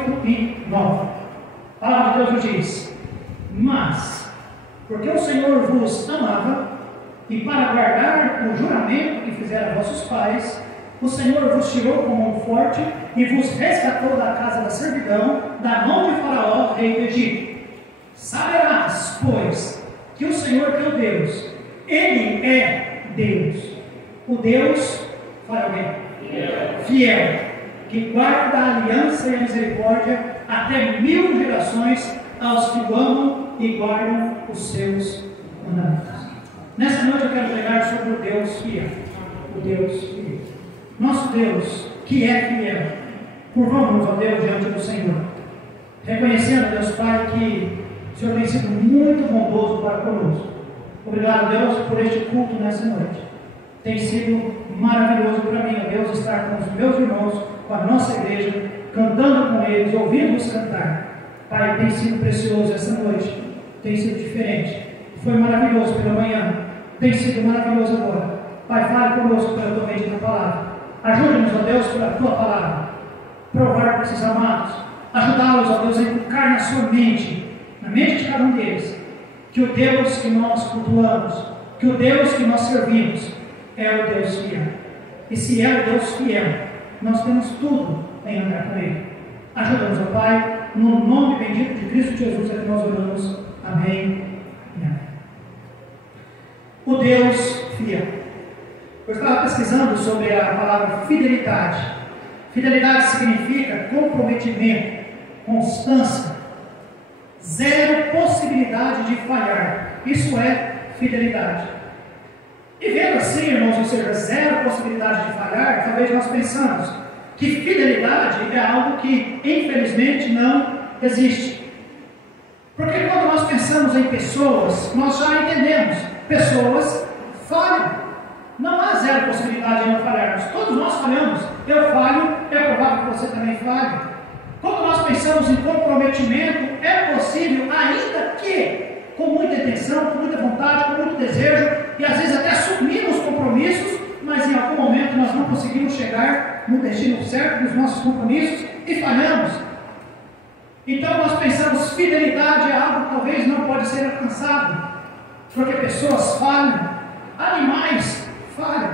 8 e 9. A palavra de Deus nos diz: mas, porque o Senhor vos amava, e para guardar o juramento que fizeram vossos pais, o Senhor vos tirou com mão forte e vos resgatou da casa da servidão, da mão de Faraó, rei do Egito. Saberás, pois, que o Senhor teu Deus, Ele é Deus, o Deus, fala alguém, fiel, que guarda a aliança e a misericórdia até 1000 gerações aos que o amam e guardam os seus mandamentos. Nessa noite eu quero pregar sobre o Deus fiel. O Deus fiel. Nosso Deus, que é fiel. Curvamos-nos, ó Deus, diante do Senhor, reconhecendo, Deus Pai, que o Senhor tem sido muito bondoso para conosco. Obrigado, Deus, por este culto nessa noite. Tem sido maravilhoso para mim, ó Deus, estar com os meus irmãos, com a nossa igreja, cantando com eles, ouvindo-os cantar. Pai, tem sido precioso essa noite, tem sido diferente. Foi maravilhoso pela manhã, tem sido maravilhoso agora. Pai, fale conosco pela tua mente e tua palavra. Ajude-nos, ó Deus, pela tua palavra. Provar para esses amados. Ajudá-los, ó Deus, a inculcar na sua mente, na mente de cada um deles, que o Deus que nós cultuamos, que o Deus que nós servimos, é o Deus fiel. E se é o Deus fiel, nós temos tudo em andar com Ele. Ajuda-nos, ó Pai, no nome bendito de Cristo Jesus é que nós oramos. Amém. O Deus fiel. Eu estava pesquisando sobre a palavra fidelidade. Fidelidade significa comprometimento, constância, zero possibilidade de falhar. Isso é fidelidade. E vendo assim, irmãos, ou seja, zero possibilidade de falhar, talvez nós pensamos que fidelidade é algo que, infelizmente, não existe. Porque quando nós pensamos em pessoas, nós já entendemos, pessoas falham. Não há zero possibilidade de não falharmos. Todos nós falhamos. Eu falho, é provável que você também falhe. Quando nós pensamos em comprometimento, é possível, ainda que com muita intenção, com muita vontade, com muito desejo, e às vezes até assumimos compromissos, mas em algum momento nós não conseguimos chegar no destino certo dos nossos compromissos e falhamos. Então nós pensamos, fidelidade é algo que talvez não pode ser alcançado, porque pessoas falham, animais falham,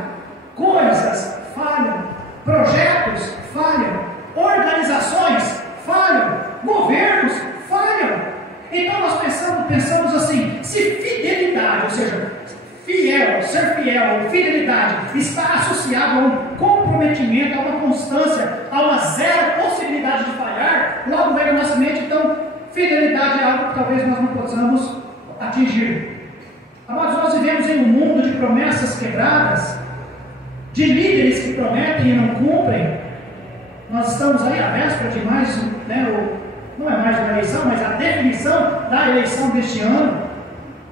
coisas falham, projetos falham, organizações falham, governos falham. Então nós pensamos assim, se fidelidade, ou seja, fiel, ser fiel, fidelidade, está associado a um comprometimento, a uma constância, a uma zero possibilidade de falhar, logo vem na nossa mente, então, fidelidade é algo que talvez nós não possamos atingir. Amados, nós vivemos em um mundo de promessas quebradas, de líderes que prometem e não cumprem. Nós estamos aí à véspera de mais, não é mais uma eleição, mas a definição da eleição deste ano.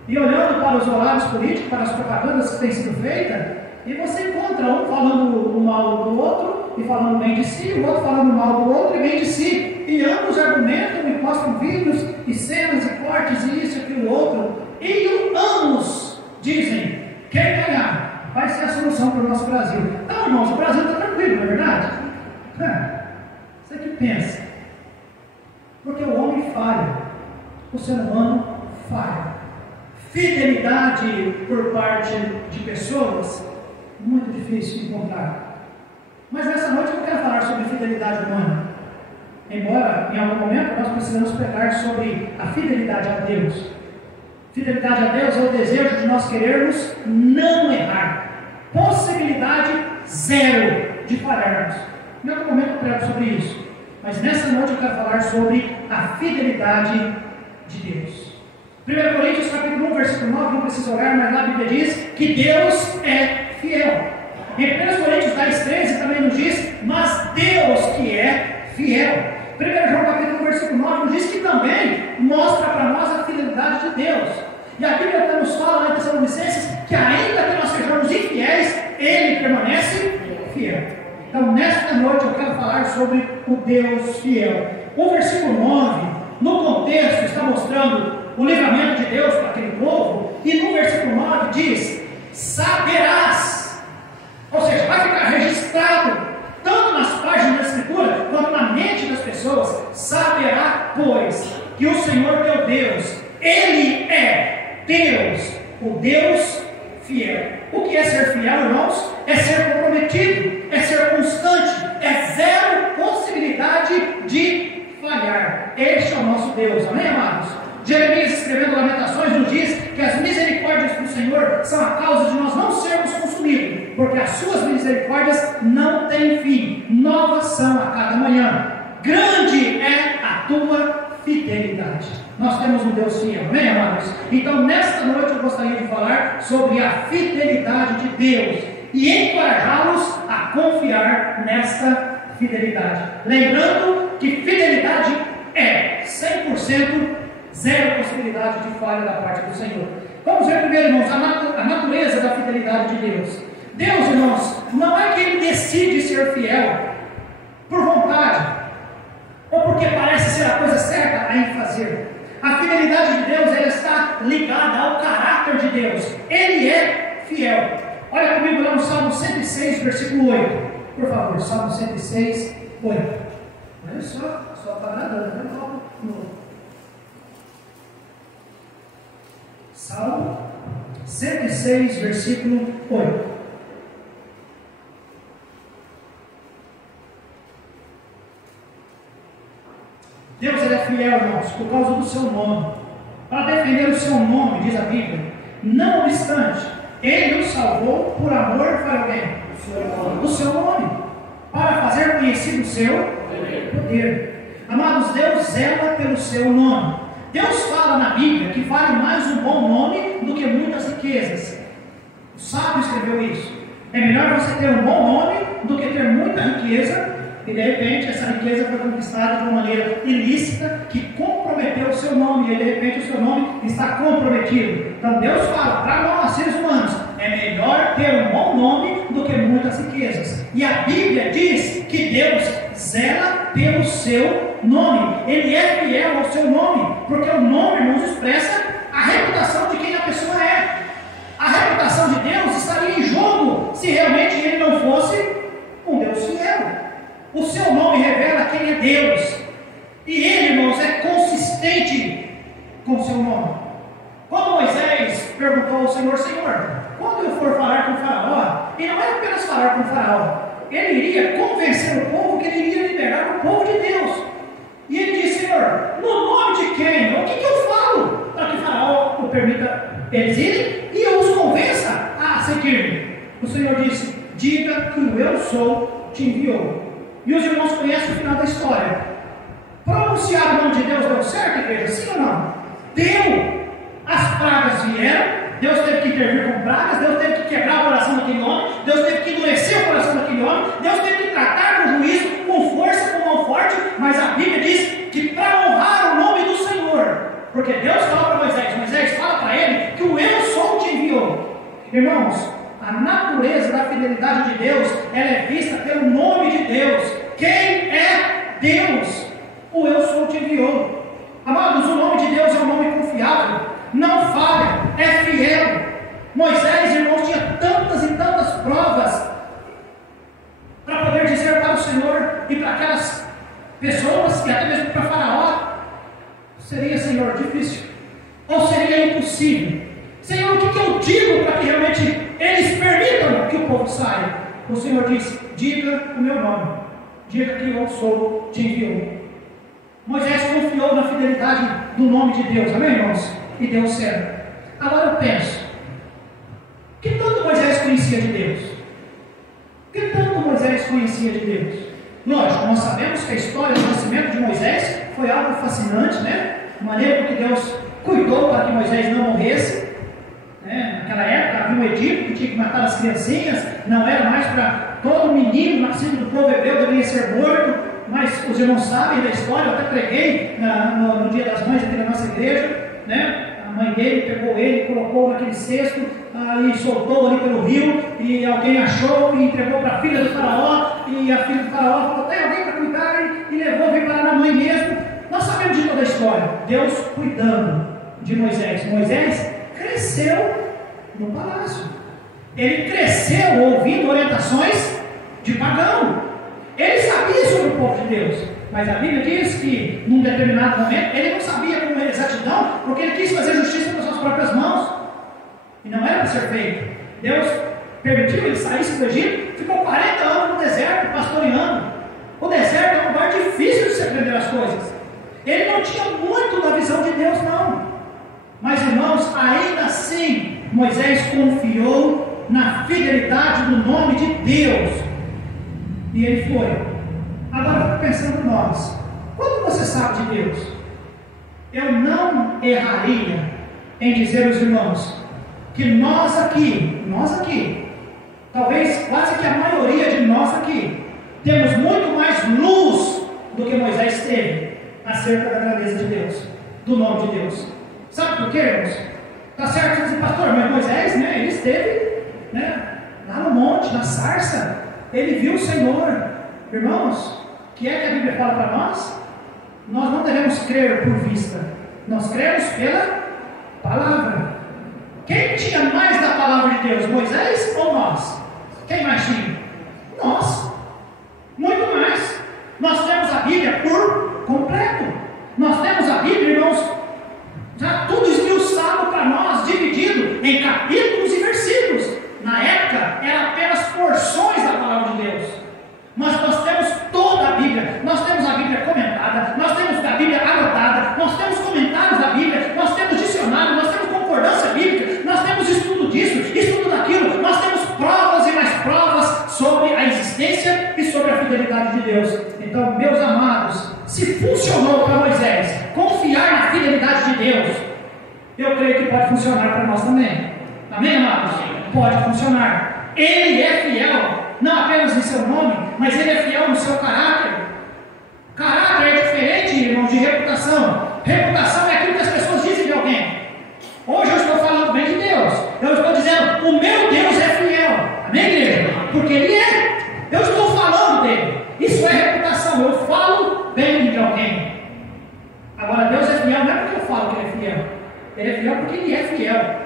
E olhando para os horários políticos, para as propagandas que têm sido feitas, e você encontra um falando mal do outro e falando bem de si, o outro falando mal do outro e bem de si. E ambos argumentam e postam vídeos e cenas e cortes e isso e aquilo outro. E ambos dizem, quem ganhar vai ser a solução para o nosso Brasil. Então, irmãos, o Brasil está tranquilo, não é verdade? Você que pensa. Porque o homem falha, o ser humano falha. Fidelidade por parte de pessoas, muito difícil de encontrar. Mas nessa noite eu não quero falar sobre fidelidade humana. Embora em algum momento nós precisamos pregar sobre a fidelidade a Deus. Fidelidade a Deus é o desejo de nós querermos não errar. Possibilidade zero de falharmos. Em algum momento eu prego sobre isso. Mas nessa noite eu quero falar sobre a fidelidade de Deus. 1 Coríntios capítulo 1, versículo 9, não precisa olhar, mas lá a Bíblia diz que Deus é fiel. Em 1 Coríntios 10, 13 também nos diz, mas Deus que é fiel. 1 João capítulo 1, versículo 9 nos diz que também mostra para nós a fidelidade de Deus. E a Bíblia até nos fala lá em Tessalonicenses que ainda que nós sejamos infiéis, Ele permanece fiel. Então nesta noite eu quero falar sobre o Deus fiel. O versículo 9, no contexto, está mostrando o livramento de Deus para aquele povo, e no versículo 9 diz, saberás, ou seja, vai ficar registrado, tanto nas páginas da Escritura, quanto na mente das pessoas, que o Senhor teu Deus, Ele é Deus, o Deus fiel. O que é ser fiel, irmãos? É ser comprometido, é ser constante, é zero possibilidade de falhar. Este é o nosso Deus, amém, amados? Jeremias, escrevendo Lamentações, nos diz que as misericórdias do Senhor são a causa de nós não sermos consumidos, porque as suas misericórdias não têm fim, novas são a cada manhã. Grande é a tua fidelidade. Nós temos um Deus fiel, amém, amados? Então, nesta noite eu gostaria de falar sobre a fidelidade de Deus e encorajá-los a confiar nesta fidelidade. Lembrando que fidelidade é 100%, zero possibilidade de falha da parte do Senhor. Vamos ver primeiro, irmãos, a natureza da fidelidade de Deus. Deus, irmãos, não é que Ele decide ser fiel por vontade, ou porque parece ser a coisa certa a em fazer. A fidelidade de Deus, ela está ligada ao caráter de Deus. Ele é fiel. Olha comigo lá no Salmo 106, versículo 8. Por favor, Salmo 106, 8. Olha só parada, né? Salmo 106, versículo 8. Deus, Ele é fiel, irmãos, por causa do seu nome. Para defender o seu nome, diz a Bíblia. Não obstante, Ele o salvou por amor para alguém. O seu nome. Para fazer conhecido o seu poder. Amados, Deus zela pelo seu nome. Deus fala na Bíblia que vale mais um bom nome do que muitas riquezas. O sábio escreveu isso. É melhor você ter um bom nome do que ter muita riqueza. E de repente essa riqueza foi conquistada de uma maneira ilícita que comprometeu o seu nome, e de repente o seu nome está comprometido. Então Deus fala para nós, seres humanos, é melhor ter um bom nome do que muitas riquezas. E a Bíblia diz que Deus zela pelo seu nome. Ele é fiel ao seu nome, porque o nome, irmãos, expressa a reputação de quem a pessoa é. A reputação de Deus estaria em jogo se realmente Ele não fosse um Deus fiel. O seu nome revela quem é Deus. E Ele, irmãos, é consistente com o seu nome. Quando Moisés perguntou ao Senhor, Senhor, quando eu for falar com o faraó, e não era apenas falar com o faraó, ele iria convencer o povo que ele iria liberar o povo de Deus. E ele disse, Senhor, no nome de quem? O que eu falo para que o faraó o permita eles irem e eu os convença a seguir-me? O Senhor disse, diga que o eu sou te enviou. E os irmãos conhecem o final da história. Pronunciar o nome de Deus deu certo, igreja? Sim ou não? Deu. As pragas vieram. Deus teve que intervir com pragas. Deus teve que quebrar o coração daquele homem. Deus teve que endurecer o coração daquele homem. Deus teve que tratar com juízo, com força, com mão forte. Mas a Bíblia diz que para honrar o nome do Senhor. Porque Deus fala para Moisés. Moisés fala para ele que o eu sou te enviou. Irmãos, a natureza da fidelidade de Deus, ela é vista pelo nome de Deus. Quem é Deus? O eu sou te enviou. Amados, o nome de Deus é um nome confiável, não falha, é fiel. Moisés, irmãos, tinha tantas e tantas provas para poder dizer para o Senhor e para aquelas pessoas, e até mesmo para Faraó, seria, Senhor, difícil, ou seria impossível. Senhor, o que eu digo para que realmente eles permitam que o povo saia? O Senhor disse, diga o meu nome, diga que eu sou, te enviou. Moisés confiou na fidelidade do nome de Deus, amém, irmãos? E deu certo. Agora eu penso, que tanto Moisés conhecia de Deus? Que tanto Moisés conhecia de Deus? Lógico, nós sabemos que a história do nascimento de Moisés foi algo fascinante, né? A maneira que Deus cuidou para que Moisés não morresse. Naquela época havia um edito que tinha que matar as criancinhas, não era mais para todo menino nascido do povo hebreu deveria ser morto, mas os irmãos sabem da história, eu até preguei no Dia das Mães aqui na nossa igreja, né? A mãe dele pegou ele, colocou naquele cesto e soltou ali pelo rio, e alguém achou e entregou para a filha do faraó, e a filha do faraó falou, tem alguém para cuidar, e levou, veio parar na mãe mesmo. Nós sabemos de toda a história, Deus cuidando de Moisés. Moisés cresceu no palácio. Ele cresceu ouvindo orientações de pagão. Ele sabia sobre o povo de Deus, Mas a Bíblia diz que, num determinado momento, ele não sabia com exatidão, porque ele quis fazer justiça com as suas próprias mãos. E não era para ser feito. Deus permitiu ele sair do Egito, ficou 40 anos no deserto, pastoreando. O deserto é um lugar difícil de se aprender as coisas. Ele não tinha muito da visão de Deus, não. Mas, irmãos, ainda assim, Moisés confiou na fidelidade do nome de Deus. E ele foi. Agora eu fico pensando nós. Quando você sabe de Deus, eu não erraria em dizer aos irmãos que nós aqui, talvez quase que a maioria de nós aqui, temos muito mais luz do que Moisés teve acerca da grandeza de Deus, do nome de Deus. Sabe por quê, irmãos? Está certo dizer, pastor, mas Moisés, né, ele esteve, né, lá no monte, na sarça, ele viu o Senhor. Irmãos, o que é que a Bíblia fala para nós? Nós não devemos crer por vista, nós cremos pela palavra. Quem tinha mais da palavra de Deus, Moisés ou nós? Quem mais tinha? Nós. Muito mais. Nós temos a Bíblia por completo. Nós temos a Bíblia, irmãos, já tudo esmiuçado para nós, dividido em capítulos e versículos. Na época, eram apenas porções da palavra de Deus. Mas nós temos toda a Bíblia. Nós temos a Bíblia comentada, nós temos a Bíblia anotada, nós temos comentários da Bíblia, nós temos dicionário, nós temos concordância bíblica, nós temos estudo disso, estudo daquilo, nós temos provas e mais provas sobre a existência e sobre a fidelidade de Deus. Então, meus amados, se funcionou para Moisés confiar na fidelidade de Deus, eu creio que pode funcionar para nós também. Amém, amados? Pode funcionar. Ele é fiel, não apenas em seu nome, mas ele é fiel no seu caráter. Caráter é diferente, irmão, de reputação. Reputação é aquilo que as pessoas dizem de alguém. Hoje eu estou falando bem de Deus. Eu estou dizendo, o meu Deus é fiel. Amém, igreja? Porque Ele é. Eu estou falando dele. Isso é reputação. Eu falo bem de alguém. Agora, Deus é fiel não é porque eu falo que Ele é fiel. Ele é fiel porque Ele é fiel.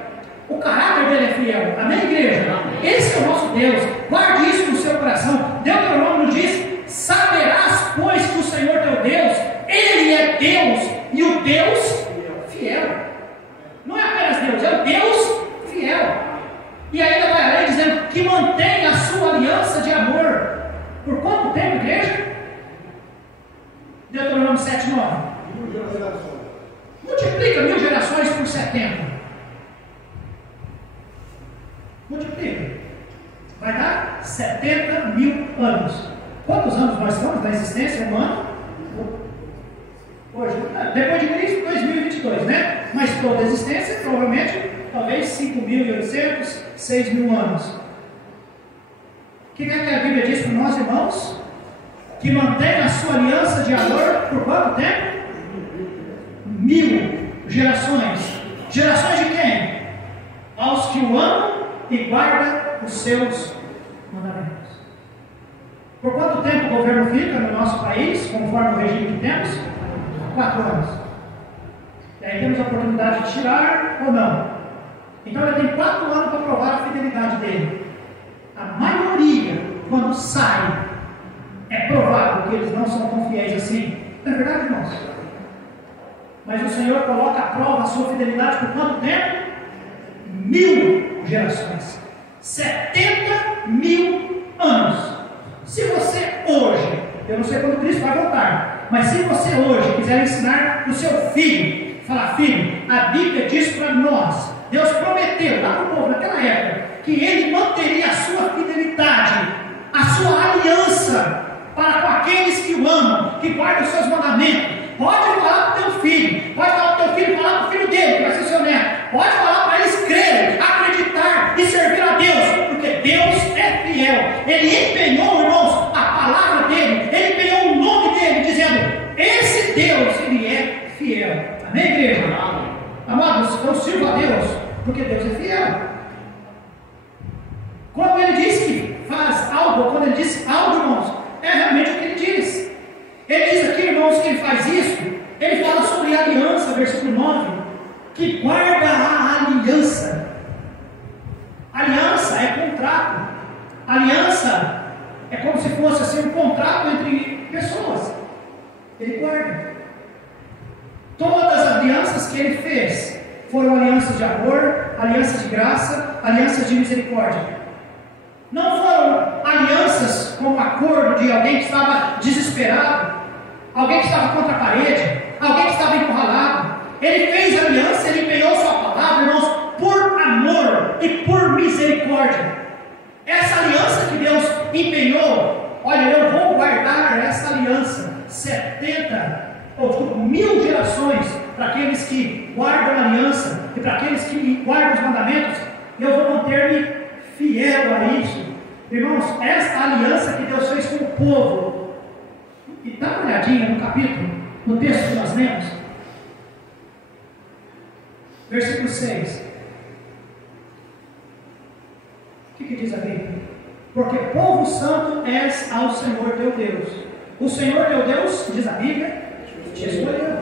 O caráter dele é fiel. Amém, igreja? Esse é o nosso Deus. Guarde isso no seu coração. Deuteronômio diz: saberás, pois, que o Senhor teu Deus, Ele é Deus, e o Deus fiel. Não é apenas Deus, é o Deus fiel. E ainda vai além dizendo que mantém a sua aliança de amor. Por quanto tempo, igreja? Deuteronômio 7:9. Multiplica 1000 gerações por 70. Multiplica. Vai dar 70.000 anos. Quantos anos nós estamos na existência humana? Hoje, depois de Cristo, 2022, né? Mas toda a existência, provavelmente, talvez 5.800, 6.000 anos. O que é que a Bíblia diz para nós, irmãos? Que mantém a sua aliança de amor por quanto tempo? 1000 gerações. Gerações de quem? Aos que o amam e guarda os seus mandamentos. Por quanto tempo o governo fica no nosso país, conforme o regime que temos? 4 anos. E aí temos a oportunidade de tirar ou não. Então ele tem 4 anos para provar a fidelidade dele. A maioria, quando sai, é provável que eles não são tão fiéis assim. Não é verdade, irmãos? Mas o Senhor coloca à prova a sua fidelidade por quanto tempo? 1000 gerações, 70.000 anos. Se você hoje, eu não sei quando Cristo vai voltar, mas se você hoje quiser ensinar o seu filho, falar: filho, a Bíblia diz para nós, Deus prometeu lá no povo naquela época, que Ele manteria a sua fidelidade, a sua aliança para com aqueles que o amam, que guardam os seus mandamentos. Pode falar para o teu filho, pode falar para o teu filho, falar para o filho dele, que vai ser seu neto. Pode falar para eles crerem, acreditar e servir a Deus, porque Deus é fiel. Ele empenhou, irmãos, a palavra dele, ele empenhou o nome dele, dizendo: esse Deus, ele é fiel. Amém, igreja? Amém. Amados, eu sirvo a Deus, porque Deus é fiel. Quando ele diz que faz algo, quando ele diz algo, irmãos, é realmente o que ele diz. Ele diz aqui, irmãos, que ele faz isso. Ele fala sobre a aliança, versículo 9, que guarda a aliança. Aliança é contrato. Aliança é como se fosse assim um contrato entre pessoas. Ele guarda. Todas as alianças que ele fez foram alianças de amor, alianças de graça, alianças de misericórdia. Não foram alianças como acordo de alguém que estava desesperado, alguém que estava contra a parede, alguém que estava encurralado. Ele fez aliança, ele empenhou sua palavra, irmãos, por amor e por misericórdia. Essa aliança que Deus empenhou, olha, eu vou guardar essa aliança 1000 gerações para aqueles que guardam a aliança e para aqueles que guardam os mandamentos. Eu vou manter-me fiel a isso. Irmãos, esta aliança que Deus fez com o povo, e dá uma olhadinha no capítulo, no texto que nós lemos, versículo 6. O que diz a Bíblia? Porque povo santo és ao Senhor teu Deus. O Senhor teu Deus, diz a Bíblia, te escolheu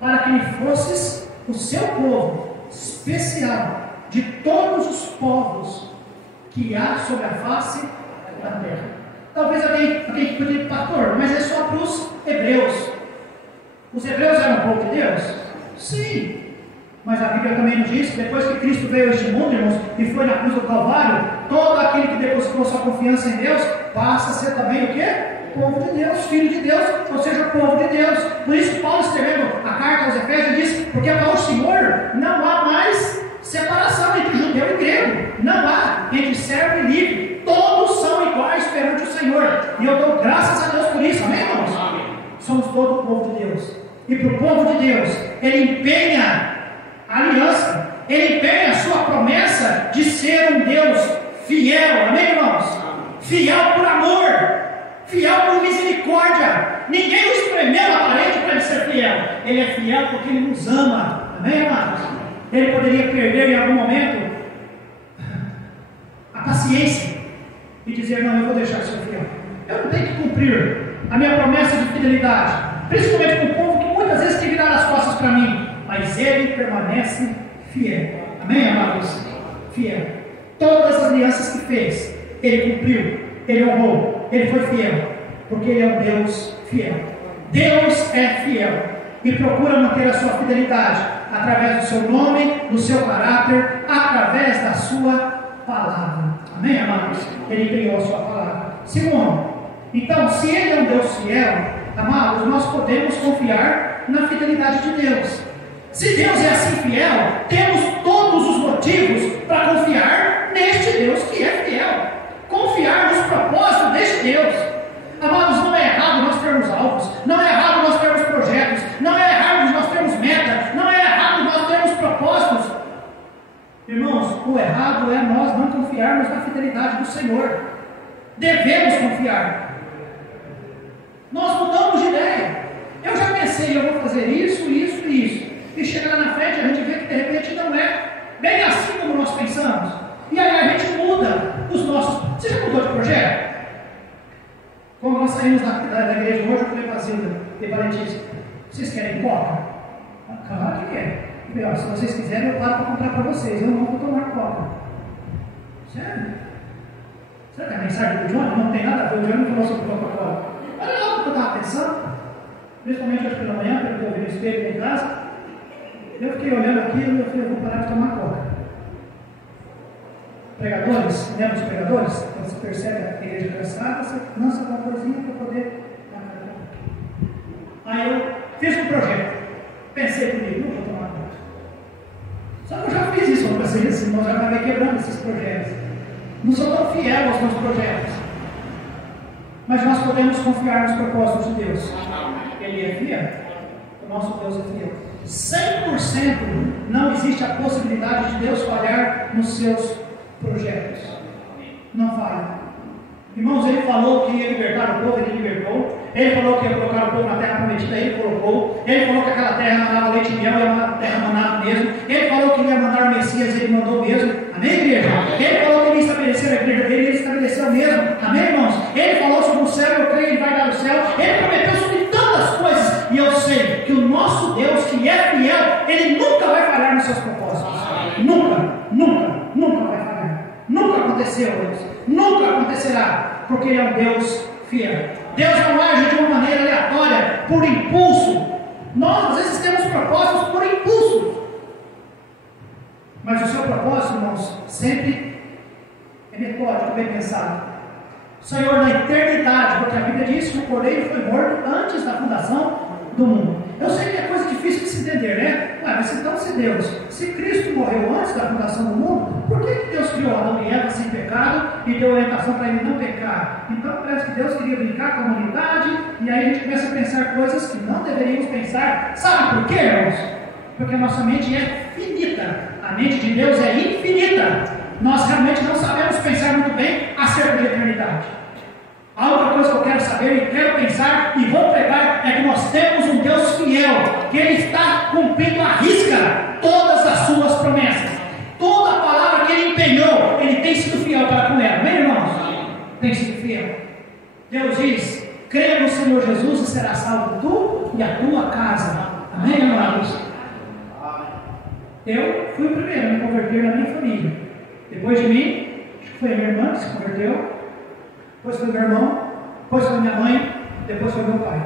para que fosses o seu povo especial de todos os povos que há sobre a face da terra. Talvez alguém poderia dizer, pastor, mas é só para os hebreus. Os hebreus eram o povo de Deus? Sim. Mas a Bíblia também nos diz que depois que Cristo veio a este mundo, irmãos, e foi na cruz do Calvário, todo aquele que depositou sua confiança em Deus, passa a ser também o quê? Povo de Deus, filho de Deus, ou seja, povo de Deus. Por isso Paulo, escrevendo a carta aos Efésios, diz, porque para o Senhor não há mais separação entre judeu e grego, não há entre servo e livre, todos são iguais perante o Senhor, e eu dou graças a Deus por isso, amém, irmãos? Amém. Somos todo o povo de Deus, e para o povo de Deus, ele empenha a aliança, ele empenha a sua promessa de ser um Deus fiel, amém, irmãos? Amém. Fiel por amor, fiel por misericórdia. Ninguém o espremeu na parede para ele ser fiel. Ele é fiel porque ele nos ama, amém, irmãos? Ele poderia perder em algum momento a paciência e dizer, não, eu vou deixar de ser fiel, eu não tenho que cumprir a minha promessa de fidelidade, principalmente com o povo que muitas vezes tem virado as costas para mim. Mas ele permanece fiel, amém, amados? Fiel. Todas as alianças que fez, ele cumpriu, ele honrou, ele foi fiel, porque ele é um Deus fiel. Deus é fiel e procura manter a sua fidelidade através do seu nome, do seu caráter, através da sua palavra, amém, amados? Ele empenhou a sua palavra. Segundo, então, se ele é um Deus fiel, amados, nós podemos confiar na fidelidade de Deus. Se Deus é assim fiel, temos todos os motivos para confiar neste Deus que é fiel, confiar nos propósitos deste Deus. Amados, não é errado nós termos alvos, não é errado nós termos projetos, não é errado nós termos metas, não é errado nós termos propósitos. Irmãos, o errado é nós não confiarmos na fidelidade do Senhor. Devemos confiar. Nós mudamos de ideia. Eu já pensei, eu vou fazer isso, isso e isso. E chegar lá na frente, a gente vê que de repente não é bem assim como nós pensamos. E aí a gente muda os nossos. Você já mudou de projeto? Quando nós saímos da igreja hoje, eu falei para a Zilda e Valentina, vocês querem coca? Claro que quer. Se vocês quiserem, eu paro para comprar para vocês. Eu não vou tomar coca. Sério? Será que a mensagem do Johnny não tem nada a ver? O Johnny não falou sobre Coca-Cola. Olha lá o que eu estava pensando. Principalmente hoje pela manhã, pelo que eu vi no espelho em casa. Eu fiquei olhando aquilo e eu falei, eu vou parar de tomar coca. Pregadores, lembra dos pregadores? Quando você percebe a igreja cansada, você lança uma coisinha para poder. Aí eu fiz um projeto. Pensei comigo, não vou tomar coca. Só que eu já fiz isso outras vezes, nós já acabei quebrando esses projetos. Não sou tão fiel aos meus projetos. Mas nós podemos confiar nos propósitos de Deus. Ele é fiel. O nosso Deus é fiel. 100% não existe a possibilidade de Deus falhar nos seus projetos. Não falha. Irmãos, ele falou que ia libertar o povo, ele libertou. Ele falou que ia colocar o povo na terra prometida, ele colocou. Ele falou que aquela terra mandava leite e mel, e uma terra mandava mesmo. Ele falou que ia mandar o Messias, ele mandou mesmo. Amém, igreja? Ele falou que ele ia estabelecer a igreja dele, ele estabeleceu mesmo. Amém, irmãos? Ele falou sobre o céu, eu creio que ele vai dar o céu. Ele prometeu sobre tantas coisas. E eu sei que o nosso Deus, que é fiel, ele nunca vai falhar nos seus propósitos. Nunca vai falhar. Nunca aconteceu isso. Nunca acontecerá. Porque ele é um Deus fiel. Deus não age de uma maneira aleatória, por impulso. Nós, às vezes, temos propósitos por impulso. Mas o seu propósito, irmãos, sempre é metódico, bem pensado. Senhor, na eternidade, porque a Bíblia diz que o Cordeiro foi morto antes da fundação do mundo. Eu sei que é coisa difícil de se entender, né? Mas então, se Cristo morreu antes da fundação do mundo, por que Deus criou Adão e Eva sem pecado e deu orientação para ele não pecar? Então parece que Deus queria brincar com a humanidade, e aí a gente começa a pensar coisas que não deveríamos pensar. Sabe por quê, irmãos? Porque a nossa mente é finita. A mente de Deus é infinita. Nós realmente não sabemos pensar muito bem acerca de eternidade. A outra coisa que eu quero saber e quero pensar e vou pregar é que nós temos um Deus fiel, que Ele está cumprindo à risca todas as suas promessas. Toda a palavra que Ele empenhou, Ele tem sido fiel para com ela. Amém, irmãos? Tem sido fiel. Deus diz: creia no Senhor Jesus e será salvo tu e a tua casa. Amém, irmãos? Eu fui o primeiro a me converter na minha família. Depois de mim, acho que foi a minha irmã que se converteu, depois foi meu irmão, depois foi minha mãe, depois foi meu pai.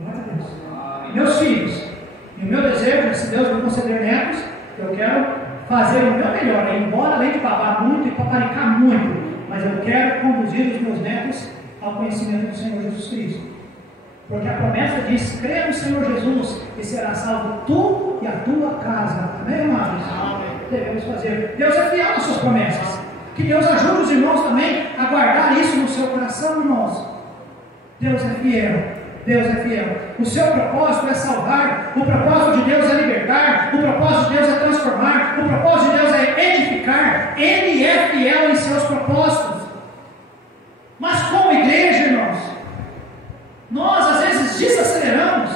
Glória a Deus. Meus filhos, e o meu desejo, se Deus me conceder netos, eu quero fazer o meu melhor, embora além de babar muito e paparicar muito, mas eu quero conduzir os meus netos ao conhecimento do Senhor Jesus Cristo. Porque a promessa diz: creia no Senhor Jesus e será salvo tu e a tua casa. Amém, amados? Devemos fazer. Deus é fiel nas suas promessas. Que Deus ajude os irmãos também a guardar isso no seu coração, irmãos. Deus é fiel. Deus é fiel. O seu propósito é salvar. O propósito de Deus é libertar. O propósito de Deus é transformar. O propósito de Deus é edificar. Ele é fiel em seus propósitos. Mas como igreja, irmãos, nós às vezes desaceleramos.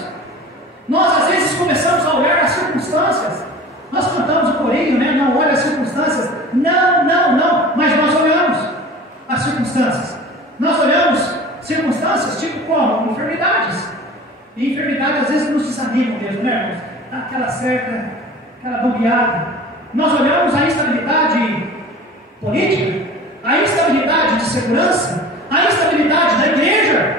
Nós às vezes começamos a olhar as circunstâncias. Nós cantamos o corinho, né? Não olha as circunstâncias. Não, não, não. Mas nós olhamos as circunstâncias. Nós olhamos circunstâncias tipo como? Enfermidades. E enfermidades às vezes nos desanimam mesmo, né, irmãos? Dá aquela bobeada. Nós olhamos a instabilidade política, a instabilidade de segurança, a instabilidade da igreja.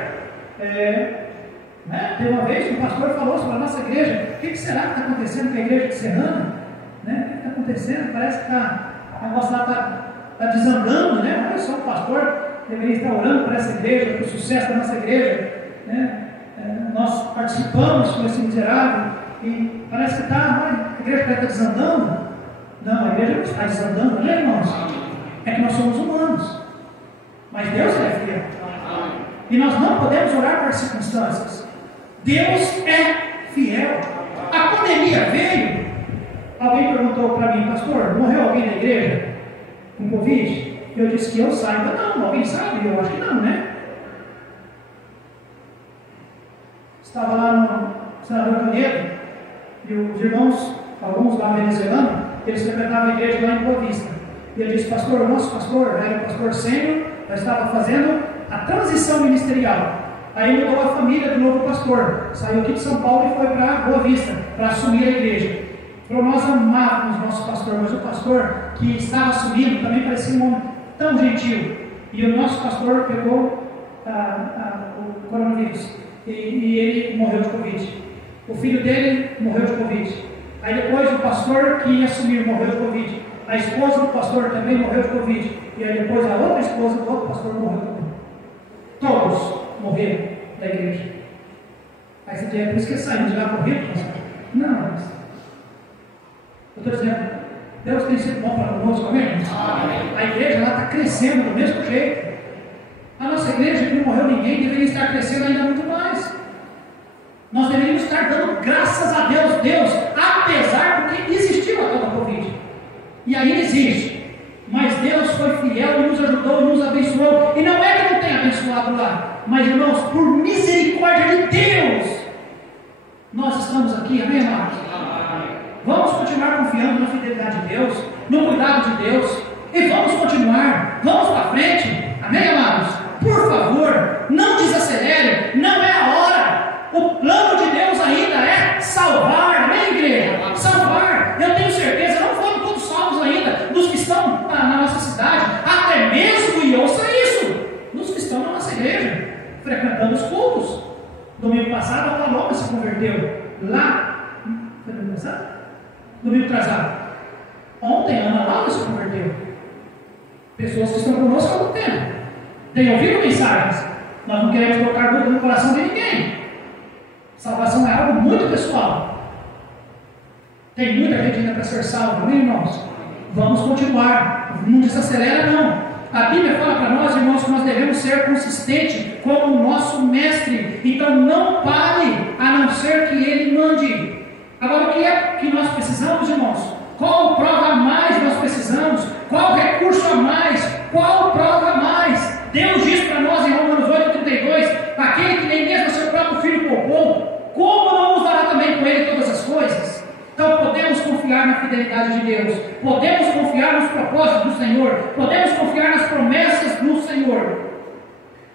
Tem uma vez um pastor falou sobre a nossa igreja: o que será que está acontecendo com a igreja de Serrana? O que está acontecendo? Parece que o negócio lá está desandando, né? Olha só, o pastor deveria estar orando para essa igreja, para o sucesso da nossa igreja, né? Nós participamos com esse miserável e parece que a igreja está desandando. Não, a igreja não está desandando, né, irmãos? É que nós somos humanos, mas Deus é fiel. E nós não podemos orar para as circunstâncias. Deus é fiel. A pandemia veio. Alguém perguntou para mim: pastor, morreu alguém na igreja com Covid? Eu disse que eu saiba. Não, alguém sabe? Eu acho que não, né? Estava lá no senador Canedo e os irmãos, alguns lá venezuelanos, eles frequentavam a igreja lá em Boa Vista. E ele disse: pastor, o nosso pastor, era o pastor sênior, já estava fazendo a transição ministerial. Aí mudou a família do novo pastor, saiu aqui de São Paulo e foi para Boa Vista para assumir a igreja. Falou: nós amávamos nosso pastor, mas o pastor que estava assumindo também parecia um homem tão gentil. E o nosso pastor pegou o coronavírus e ele morreu de Covid. O filho dele morreu de Covid. Aí depois o pastor que ia assumir morreu de Covid. A esposa do pastor também morreu de Covid. E aí depois a outra esposa do outro pastor morreu de Covid. Todos morreram da igreja. Aí você diz: é por isso que saímos de lá correndo, pastor? Não, mas eu estou dizendo, Deus tem sido bom para conosco, amém? A igreja está crescendo do mesmo jeito. A nossa igreja, que não morreu ninguém, deveria estar crescendo ainda muito mais. Nós deveríamos estar dando graças a Deus, apesar de que existiu a tal Covid. E ainda existe. Mas Deus foi fiel e nos ajudou e nos abençoou. E não é que não tenha abençoado lá, mas irmãos, por misericórdia de Deus, nós estamos aqui, amém, amados? Vamos continuar confiando na fidelidade de Deus, no cuidado de Deus, e vamos continuar, vamos para frente, amém, amados? Por favor, não desacelere, não é a hora. O plano de Deus ainda é salvar, amém, igreja? Salvar. Eu tenho certeza, não foram todos salvos ainda, dos que estão na nossa cidade, até mesmo, e ouça isso, dos que estão na nossa igreja. igreja, frequentando os cultos. Domingo passado a Paloma se converteu lá. Foi domingo passado? Domingo atrasado. Ontem a Ana Laura se converteu. Pessoas que estão conosco há algum tempo. Tem ouvido mensagens? Nós não queremos colocar dúvida no coração de ninguém. Salvação é algo muito pessoal. Tem muita gente ainda para ser salva, não é, irmãos? Vamos continuar. Não desacelera, não. A Bíblia fala para nós, irmãos, que nós devemos ser consistentes como o nosso mestre. Então não pare, a não ser que ele mande. Agora, o que é que nós precisamos, irmãos? Qual prova a mais nós precisamos? Qual recurso a mais? Qual prova a mais? Deus diz para nós em Romanos 8,32: aquele que nem mesmo seu próprio filho poupou, como não nos dará também com ele todas as coisas? Então podemos confiar na fidelidade de Deus, podemos confiar nos propósitos do Senhor, podemos confiar nas promessas do Senhor.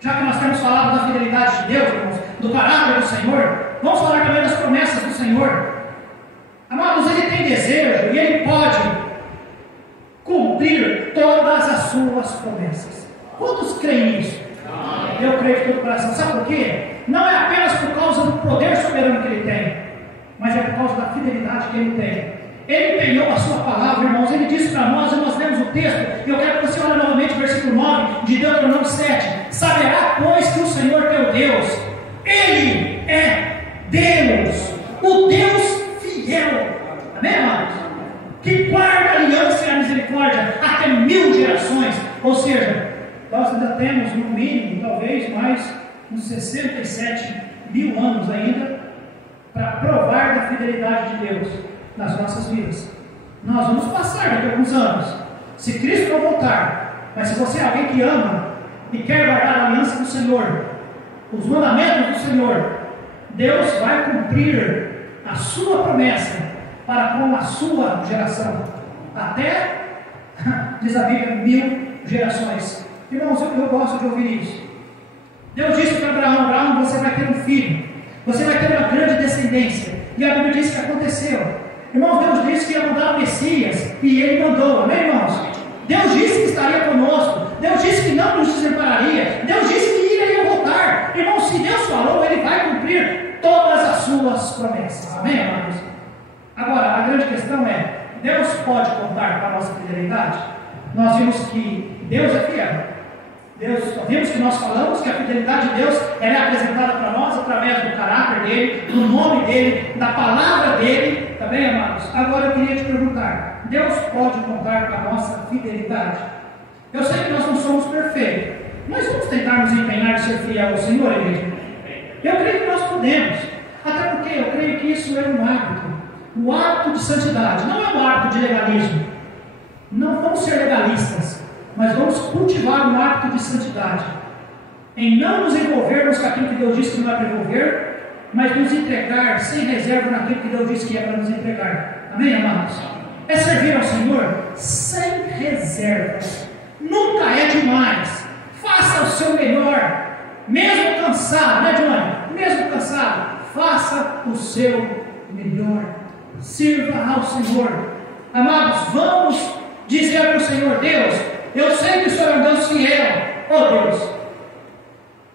Já que nós temos falado da fidelidade de Deus, irmãos, do caráter do Senhor, vamos falar também das promessas do Senhor. Amados, Ele tem desejo e Ele pode cumprir todas as suas promessas. Quantos creem nisso? Eu creio de todo o coração. Sabe por quê? Não é apenas por causa do poder soberano que Ele tem, mas é por causa da fidelidade que Ele tem. Ele empenhou a sua palavra, irmãos. Ele disse para nós, e nós lemos o texto, e eu quero que você olhe novamente o versículo 9 de Deuteronômio 7. Saberá, pois, que o Senhor teu Deus, Ele é Deus, o Deus fiel. Amém, amados? Que guarda a aliança e a misericórdia até 1000 gerações. Ou seja, nós ainda temos no mínimo, talvez mais uns 67 mil anos ainda para provar da fidelidade de Deus nas nossas vidas. Nós vamos passar daqui a alguns anos, se Cristo não voltar. Mas se você é alguém que ama e quer guardar a aliança do Senhor, os mandamentos do Senhor, Deus vai cumprir a sua promessa para com a sua geração, até, diz a Bíblia, 1000 gerações. Irmãos, eu gosto de ouvir isso. Deus disse para Abraão: Abraão, você vai ter um filho, você vai ter uma grande descendência. E a Bíblia diz que aconteceu. Irmãos, Deus disse que ia mandar o Messias, e Ele mandou. Amém, irmãos? Deus disse que estaria conosco, Deus disse que não nos separaria, Deus disse que iria voltar. Irmãos, se Deus falou, Ele vai cumprir todas as suas promessas. Amém, amados? Agora, a grande questão é: Deus pode contar com a nossa fidelidade? Nós vimos que Deus é fiel. Vimos que nós falamos que a fidelidade de Deus ela é apresentada para nós através do caráter dele, do nome dele, da palavra dele. Tá bem, amados? Agora eu queria te perguntar: Deus pode contar com a nossa fidelidade? Eu sei que nós não somos perfeitos, mas vamos tentar nos empenhar de ser fiel ao Senhor, igreja? Eu creio que nós podemos, até porque eu creio que isso é um hábito, o hábito de santidade, não é um hábito de legalismo. Não vamos ser legalistas, mas vamos cultivar um hábito de santidade, em não nos envolvermos com aquilo que Deus disse que não é para envolver, mas nos entregar sem reserva naquilo que Deus disse que é para nos entregar. Amém, amados? É servir ao Senhor sem reservas. Nunca é demais. Faça o seu melhor, mesmo cansado, né, Johnny? Mesmo cansado, faça o seu melhor. Sirva ao Senhor. Amados, vamos dizer para o Senhor: Deus, eu sei que o Senhor é um Deus fiel. Oh Deus,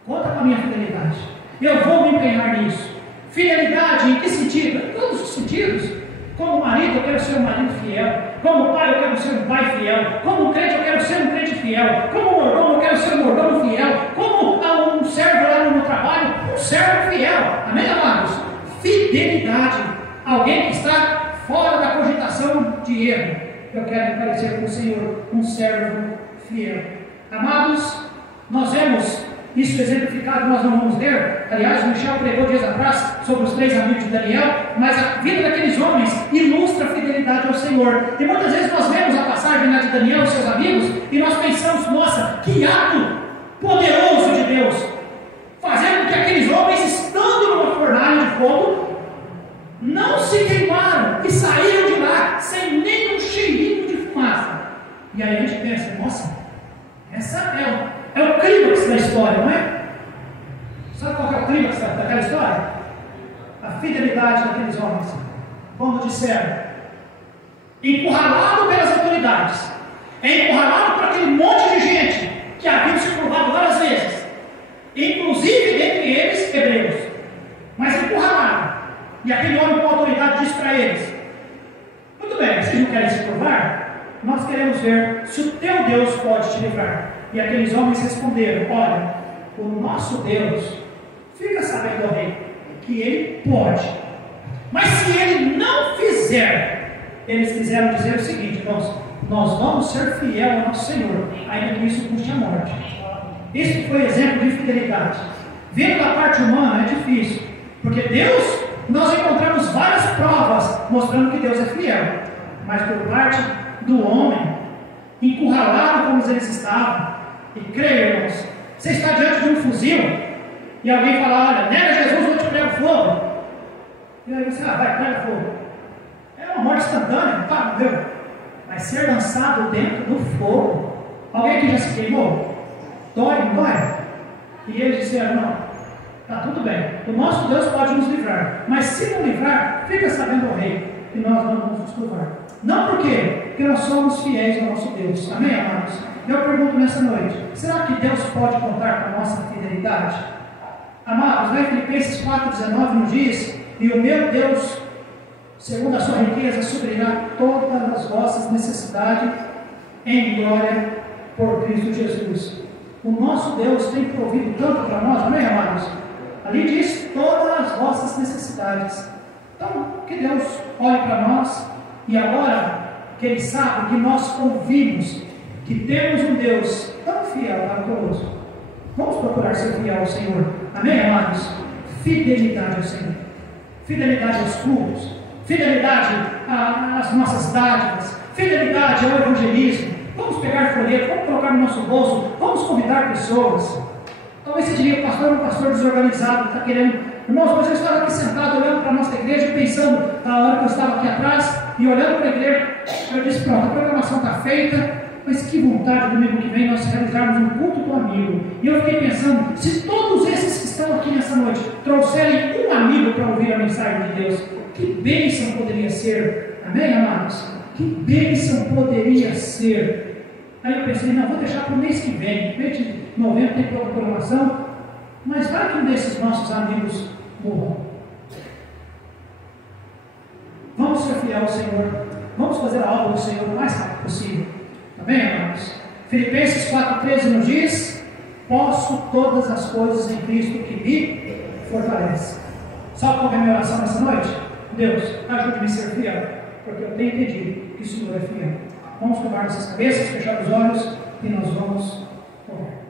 conta com a minha fidelidade. Eu vou me empenhar nisso. Fidelidade em que sentido? Em todos os sentidos. Como marido, eu quero ser um marido fiel. Como pai, eu quero ser um pai fiel. Como crente, eu quero ser um crente fiel. Como mordomo, eu quero ser um mordomo fiel. Como um servo lá no meu trabalho, um servo fiel. Amém, amados? Fidelidade. Alguém que está fora da cogitação de erro. Eu quero parecer com o Senhor, um servo fiel. Amados, nós vemos isso exemplificado, nós não vamos ler. Aliás, o Michel pregou dias atrás sobre os 3 amigos de Daniel, mas a vida daqueles homens ilustra a fidelidade ao Senhor. E muitas vezes nós vemos a passagem de Daniel e seus amigos e nós pensamos: nossa, que ato poderoso de Deus, fazendo com que aqueles homens, estando numa fornalha de fogo, não se queimaram e saíram de lá sem nenhum cheirinho de fumaça. E aí a gente pensa: nossa, essa é o clímax da história, não é? Sabe qual é o clímax daquela história? A fidelidade daqueles homens. Como disseram, encurralado pelas autoridades, encurralado por aquele monte de gente que haviam se curvado várias vezes, inclusive dentre eles, hebreus, mas encurralaram. E aquele homem com autoridade disse para eles: muito bem, vocês não querem se curvar? Nós queremos ver se o teu Deus pode te livrar. E aqueles homens responderam: olha, o nosso Deus, fica sabendo, ó rei, que ele pode, mas se ele não fizer, eles quiseram dizer o seguinte: nós vamos ser fiel ao nosso Senhor, ainda que isso custe a morte. Isso foi exemplo de fidelidade. Vendo da parte humana é difícil, porque Deus, nós encontramos várias provas mostrando que Deus é fiel, mas por parte do homem, encurralado como eles estavam, e creio, irmãos, você está diante de um fuzil, e alguém fala: olha, nega Jesus, eu te prego fogo. E aí você, vai, prega fogo. É uma morte instantânea, pá, morreu. Mas ser lançado dentro do fogo, alguém que já se queimou? Dói, não dói? E eles disseram: não, está tudo bem, o nosso Deus pode nos livrar, mas se não livrar, fica sabendo, ó rei, que nós não vamos nos curvar. Não por quê? Porque nós somos fiéis ao nosso Deus. Amém, amados? Eu pergunto nessa noite: será que Deus pode contar com a nossa fidelidade? Amados, lá em Filipenses 4,19 nos diz: e o meu Deus, segundo a sua riqueza, suprirá todas as vossas necessidades em glória por Cristo Jesus. O nosso Deus tem provido tanto para nós, amém, amados? Ali diz: todas as vossas necessidades. Então, que Deus olhe para nós, e agora que Ele sabe que nós convimos que temos um Deus tão fiel para conosco, vamos procurar ser fiel ao Senhor, amém, amados? Fidelidade ao Senhor, fidelidade aos cultos, fidelidade às nossas dádivas, fidelidade ao evangelismo. Vamos pegar folheto, vamos colocar no nosso bolso, vamos convidar pessoas. Talvez você diria: o pastor é um pastor desorganizado, está querendo. Irmãos, mas eu estava aqui sentado olhando para a nossa igreja e pensando, na hora que eu estava aqui atrás, e olhando para a igreja, eu disse: pronto, a programação está feita, mas que vontade domingo que vem nós realizarmos um culto do amigo. E eu fiquei pensando: se todos esses que estão aqui nessa noite trouxerem um amigo para ouvir a mensagem de Deus, que bênção poderia ser, amém, amados? Que bênção poderia ser. Aí eu pensei: não, vou deixar para o mês que vem, mês de novembro tem pouca programação, mas vai que um desses nossos amigos morram. Vamos ser fiel ao Senhor, vamos fazer a obra do Senhor o mais rápido possível, amém, amados? Filipenses 4,13 nos diz: posso todas as coisas em Cristo que me fortalece. Sabe qual é a minha oração nessa noite? Deus, ajude-me a ser fiel, porque eu tenho entendido que o Senhor é fiel. Vamos curvar nossas cabeças, fechar os olhos e nós vamos orar.